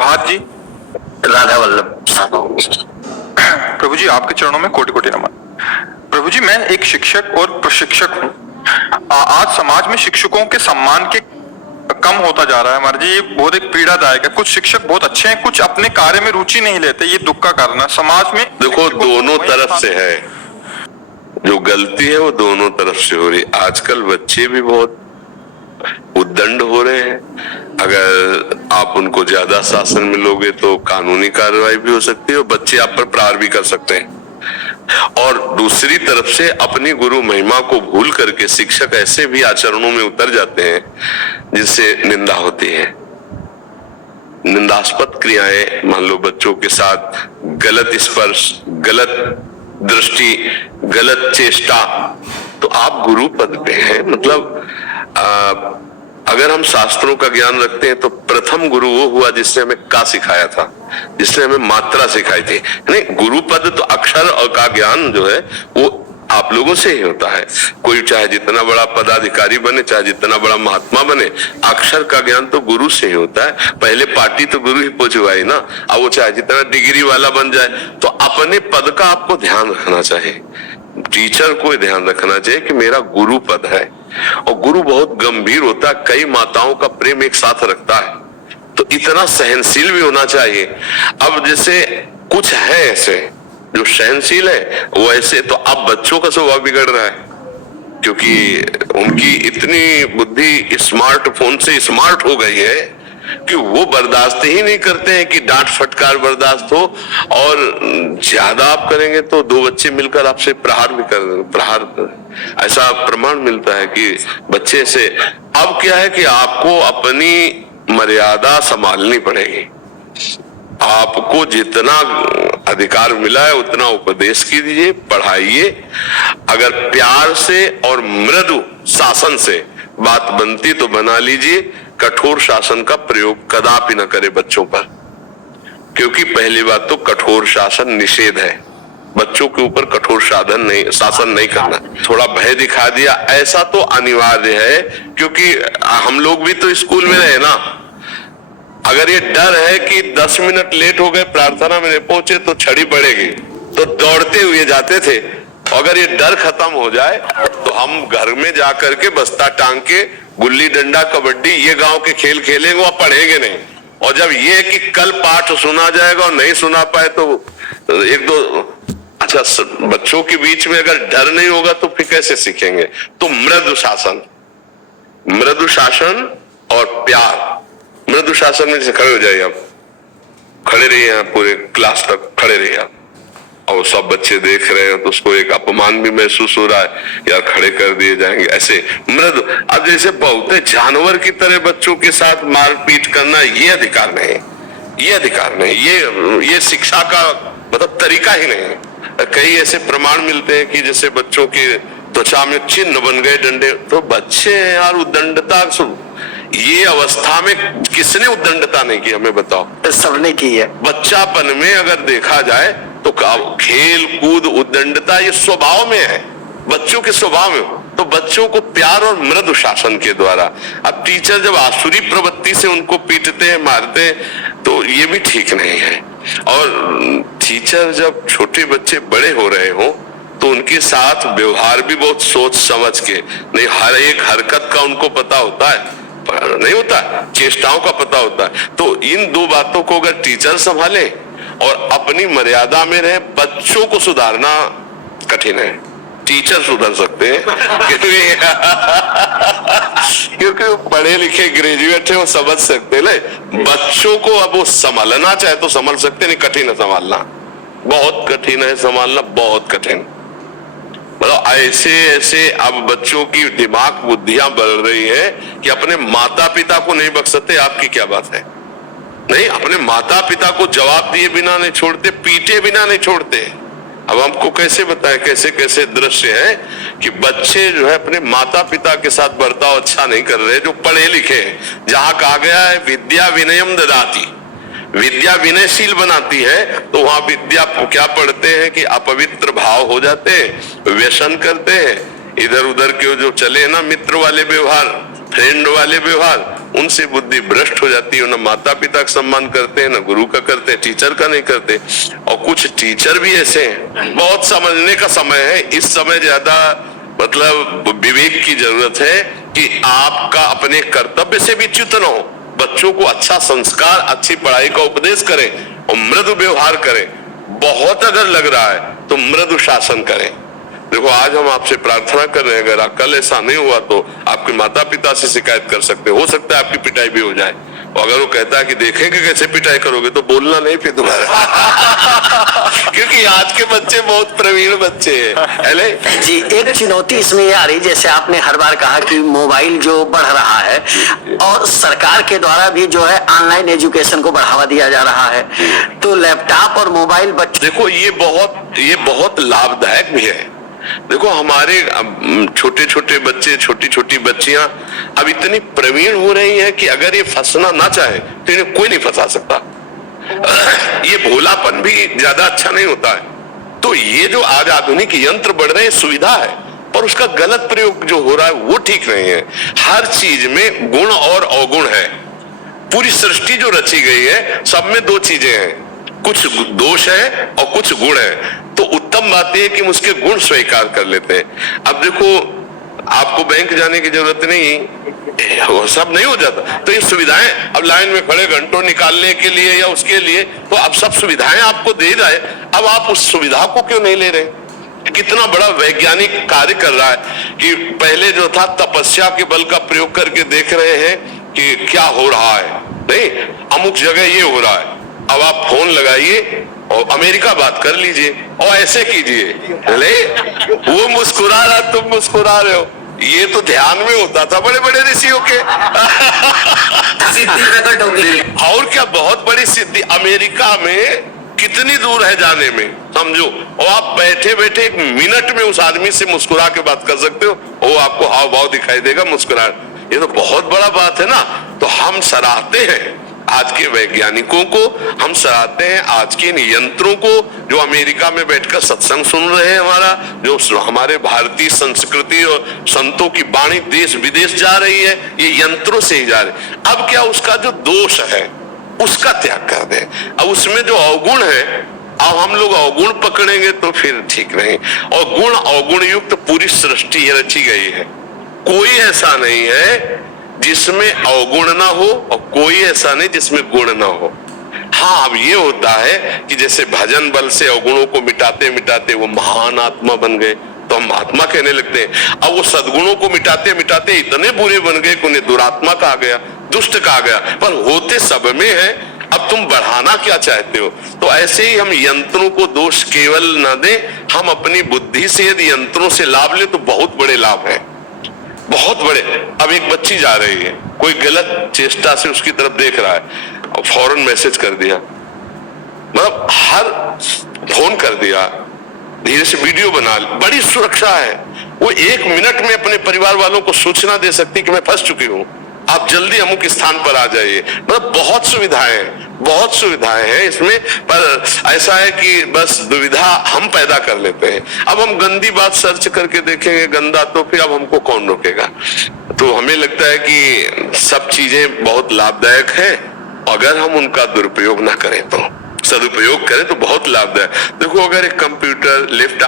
प्रभात जी। राधा वल्लभ। प्रभु जी आपके चरणों में कोटि कोटि नमन। प्रभु जी मैं एक शिक्षक और प्रशिक्षक हूँ। आज समाज में शिक्षकों के सम्मान के कम होता जा रहा है हमारे जी, ये बहुत एक पीड़ादायक है। कुछ शिक्षक बहुत अच्छे हैं, कुछ अपने कार्य में रुचि नहीं लेते, ये दुख का कारण है समाज में। देखो दोनों तरफ से है, जो गलती है वो दोनों तरफ से हो रही। आजकल बच्चे भी बहुत उद्दंड हो रहे हैं। अगर आप उनको ज्यादा शासन में लोगे तो कानूनी कार्रवाई भी हो सकती है और बच्चे आप पर प्रहार भी कर सकते हैं। और दूसरी तरफ से अपनी गुरु महिमा को भूल करके शिक्षक ऐसे भी आचरणों में उतर जाते हैं जिससे निंदा होती है। निंदास्पद क्रियाएं, मान लो बच्चों के साथ गलत स्पर्श, गलत दृष्टि, गलत चेष्टा, तो आप गुरु पद पे हैं। मतलब अगर हम शास्त्रों का ज्ञान रखते हैं तो प्रथम गुरु वो हुआ जिसने हमें का सिखाया था, जिसने हमें मात्रा सिखाई थी। नहीं, गुरु पद तो अक्षर का ज्ञान जो है वो आप लोगों से ही होता है। कोई चाहे जितना बड़ा पदाधिकारी बने, चाहे जितना बड़ा महात्मा बने, अक्षर का ज्ञान तो गुरु से ही होता है। पहले पार्टी तो गुरु ही पहुंचवाई ना। अब वो चाहे जितना डिग्री वाला बन जाए, तो अपने पद का आपको ध्यान रखना चाहिए। टीचर को ध्यान रखना चाहिए कि मेरा गुरु पद है, और गुरु बहुत गंभीर होता है, कई माताओं का प्रेम एक साथ रखता है, तो इतना सहनशील भी होना चाहिए। अब जैसे कुछ है ऐसे जो सहनशील है, वो ऐसे तो अब बच्चों का स्वभाव बिगड़ रहा है, क्योंकि उनकी इतनी बुद्धि स्मार्टफोन से स्मार्ट हो गई है कि वो बर्दाश्त ही नहीं करते हैं कि डांट फटकार बर्दाश्त हो, और ज्यादा आप करेंगे तो दो बच्चे मिलकर आपसे प्रहार ऐसा प्रमाण मिलता है कि बच्चे से। अब क्या है कि आपको अपनी मर्यादा संभालनी पड़ेगी। आपको जितना अधिकार मिला है उतना उपदेश कीजिए, पढ़ाइए। अगर प्यार से और मृदु शासन से बात बनती तो बना लीजिए। कठोर शासन का प्रयोग कदापि न करे बच्चों पर, क्योंकि पहली बात तो कठोर शासन निषेध है। बच्चों के ऊपर कठोर शासन नहीं करना। थोड़ा भय दिखा दिया ऐसा तो अनिवार्य है, क्योंकि हम लोग भी तो स्कूल में रहे ना। अगर ये डर है कि 10 मिनट लेट हो गए, प्रार्थना में नहीं पहुंचे तो छड़ी पड़ेगी, तो दौड़ते हुए जाते थे। अगर ये डर खत्म हो जाए तो हम घर में जाकर के बस्ता टांग के गुल्ली डंडा कबड्डी ये गांव के खेल खेलेंगे और पढ़ेंगे नहीं। और जब ये कि कल पाठ सुना जाएगा और नहीं सुना पाए तो एक दो अच्छा, बच्चों के बीच में अगर डर नहीं होगा तो फिर कैसे सीखेंगे। तो मृदु शासन और प्यार। मृदु शासन में जैसे खड़े हो जाइए, आप खड़े रहिए, आप पूरे क्लास तक खड़े रहिए आप, और सब बच्चे देख रहे हैं तो उसको एक अपमान भी महसूस हो रहा है, यार खड़े कर दिए जाएंगे ऐसे मृदु। अब जैसे बहुत जानवर की तरह बच्चों के साथ मारपीट करना, ये अधिकार नहीं, ये अधिकार नहीं, ये शिक्षा का मतलब तरीका ही नहीं है। कई ऐसे प्रमाण मिलते हैं कि जैसे बच्चों के त्वचा में चिन्ह बन गए डंडे, तो बच्चे हैं यार, उद्दंडता। ये अवस्था में किसने उद्दंडता नहीं की, हमें बताओ। सबने की है। बच्चापन में अगर देखा जाए तो खेल कूद उद्दंडता ये स्वभाव में है, बच्चों के स्वभाव में। तो बच्चों को प्यार और मृदु शासन के द्वारा। अब टीचर जब आसुरी प्रवृत्ति से उनको पीटते हैं, मारते हैं, तो ये भी ठीक नहीं है। और टीचर जब छोटे बच्चे बड़े हो रहे हो तो उनके साथ व्यवहार भी बहुत सोच समझ के, नहीं हर एक हरकत का उनको पता होता है, नहीं होता, चेष्टाओं का पता होता है। तो इन दो बातों को अगर टीचर संभाले और अपनी मर्यादा में रहे, बच्चों को सुधारना कठिन है। टीचर सुधर सकते हैं क्योंकि वो पढ़े लिखे ग्रेजुएट है, वो समझ सकते हैं। बच्चों को अब वो संभालना चाहे तो संभाल सकते, नहीं कठिन है संभालना, बहुत कठिन है संभालना, बहुत कठिन। मतलब ऐसे अब बच्चों की दिमाग बुद्धियां बढ़ रही है कि अपने माता पिता को नहीं बख्श सकते। आपकी क्या बात है, नहीं अपने माता पिता को जवाब दिए बिना नहीं छोड़ते, पीटे बिना नहीं छोड़ते। अब हमको कैसे बताएं कैसे कैसे दृश्य है कि बच्चे जो है अपने माता पिता के साथ बर्ताव अच्छा नहीं कर रहे, जो पढ़े लिखे हैं। जहां कहा गया है विद्या विनयम ददाति, विद्या विनयशील बनाती है, तो वहां विद्या क्या पढ़ते हैं कि अपवित्र भाव हो जाते हैं, व्यसन करते हैं, इधर उधर के जो चले ना मित्र वाले व्यवहार, फ्रेंड वाले व्यवहार, उनसे बुद्धि भ्रष्ट हो जाती है, न माता पिता का सम्मान करते हैं, न गुरु का करते हैं, टीचर का नहीं करते। और कुछ टीचर भी ऐसे हैं, बहुत समझने का समय है, इस समय ज्यादा मतलब विवेक की जरूरत है कि आपका अपने कर्तव्य से भी च्युत न हो, बच्चों को अच्छा संस्कार, अच्छी पढ़ाई का उपदेश करें और मृदु व्यवहार करें। बहुत अगर लग रहा है तो मृदु शासन करें। देखो आज हम आपसे प्रार्थना कर रहे हैं, अगर कल ऐसा नहीं हुआ तो आपके माता पिता से शिकायत कर सकते हो सकता है आपकी पिटाई भी हो जाए। और अगर वो कहता है कि देखेंगे कैसे पिटाई करोगे तो बोलना नहीं फिर दोबारा क्योंकि आज के बच्चे बहुत प्रवीण बच्चे हैं। जी, एक चुनौती इसमें ये आ रही, जैसे आपने हर बार कहा कि मोबाइल जो बढ़ रहा है और सरकार के द्वारा भी जो है ऑनलाइन एजुकेशन को बढ़ावा दिया जा रहा है, तो लैपटॉप और मोबाइल बच्चे देखो ये बहुत लाभदायक भी है। देखो हमारे छोटे छोटे बच्चे, छोटी छोटी बच्चियां अब इतनी प्रवीण हो रही हैं कि अगर ये फंसना ना चाहे तो इन्हें कोई नहीं फंसा सकता। ये भोलापन भी ज्यादा अच्छा नहीं होता है। तो ये जो आज आधुनिक यंत्र बढ़ रहे हैं सुविधा है, पर उसका गलत प्रयोग जो हो रहा है वो ठीक नहीं है। हर चीज में गुण और अवगुण है। पूरी सृष्टि जो रची गई है सब में दो चीजें हैं, कुछ दोष है और कुछ गुण है। तो उत्तम बात यह है कि हम उसके गुण स्वीकार कर लेते हैं। अब देखो आपको बैंक जाने की जरूरत नहीं, वो सब नहीं हो जाता। तो ये सुविधाएं अब लाइन में खड़े घंटों निकालने के लिए या उसके लिए, तो अब सब सुविधाएं आपको दे रहा है, अब आप उस सुविधा को क्यों नहीं ले रहे? कितना बड़ा वैज्ञानिक कार्य कर रहा है कि पहले जो था तपस्या के बल का प्रयोग करके देख रहे हैं कि क्या हो रहा है, नहीं अमुक जगह ये हो रहा है। अब आप फोन लगाइए और अमेरिका बात कर लीजिए और ऐसे कीजिए, वो मुस्कुरा रहा तुम मुस्कुरा रहे हो। ये तो ध्यान में होता था बड़े बड़े ऋषियों के सिद्धि प्रकट होगी। और क्या बहुत बड़ी सिद्धि। अमेरिका में कितनी दूर है जाने में समझो, और आप बैठे बैठे 1 मिनट में उस आदमी से मुस्कुरा के बात कर सकते हो, वो आपको हाव भाव दिखाई देगा मुस्कुराहट। ये तो बहुत बड़ा बात है ना। तो हम सराहते हैं आज के वैज्ञानिकों को, हम सराहते हैं आज के इन यंत्रों को जो अमेरिका में बैठकर सत्संग सुन रहे हैं, हमारा जो हमारे भारतीय संस्कृति और संतों की वाणी देश विदेश जा रही है, ये यंत्रों से ही जा रही। अब क्या उसका जो दोष है उसका त्याग कर दें। अब उसमें जो अवगुण है, अब हम लोग अवगुण पकड़ेंगे तो फिर ठीक नहीं। और गुण अवगुण युक्त पूरी सृष्टि रची गई है, कोई ऐसा नहीं है जिसमें अवगुण ना हो और कोई ऐसा नहीं जिसमें गुण ना हो। हाँ अब ये होता है कि जैसे भजन बल से अवगुणों को मिटाते मिटाते वो महान आत्मा बन गए तो हम आत्मा कहने लगते हैं। अब वो सद्गुणों को मिटाते मिटाते इतने बुरे बन गए कि उन्हें दुरात्मा कहा गया, दुष्ट कहा गया, पर होते सब में है। अब तुम बढ़ाना क्या चाहते हो? तो ऐसे ही हम यंत्रों को दोष केवल न दें, हम अपनी बुद्धि से यदि यंत्रों से लाभ ले तो बहुत बड़े लाभ है, बहुत बड़े। अब एक बच्ची जा रही है, कोई गलत चेष्टा से उसकी तरफ देख रहा है और फौरन मैसेज कर दिया, मतलब हर फोन कर दिया, धीरे से वीडियो बना, बड़ी सुरक्षा है। वो 1 मिनट में अपने परिवार वालों को सूचना दे सकती कि मैं फंस चुकी हूँ, आप जल्दी अमुक स्थान पर आ जाइए। मतलब बहुत सुविधाएं हैं इसमें। पर ऐसा है कि बस दुविधा हम पैदा कर लेते हैं। अब हम गंदी बात सर्च करके देखेंगे गंदा, तो फिर अब हमको कौन रोकेगा? तो हमें लगता है कि सब चीजें बहुत लाभदायक है, अगर हम उनका दुरुपयोग ना करें तो, सदुपयोग करें तो बहुत लाभदायक। देखो अगर एक कंप्यूटर लिफ्ट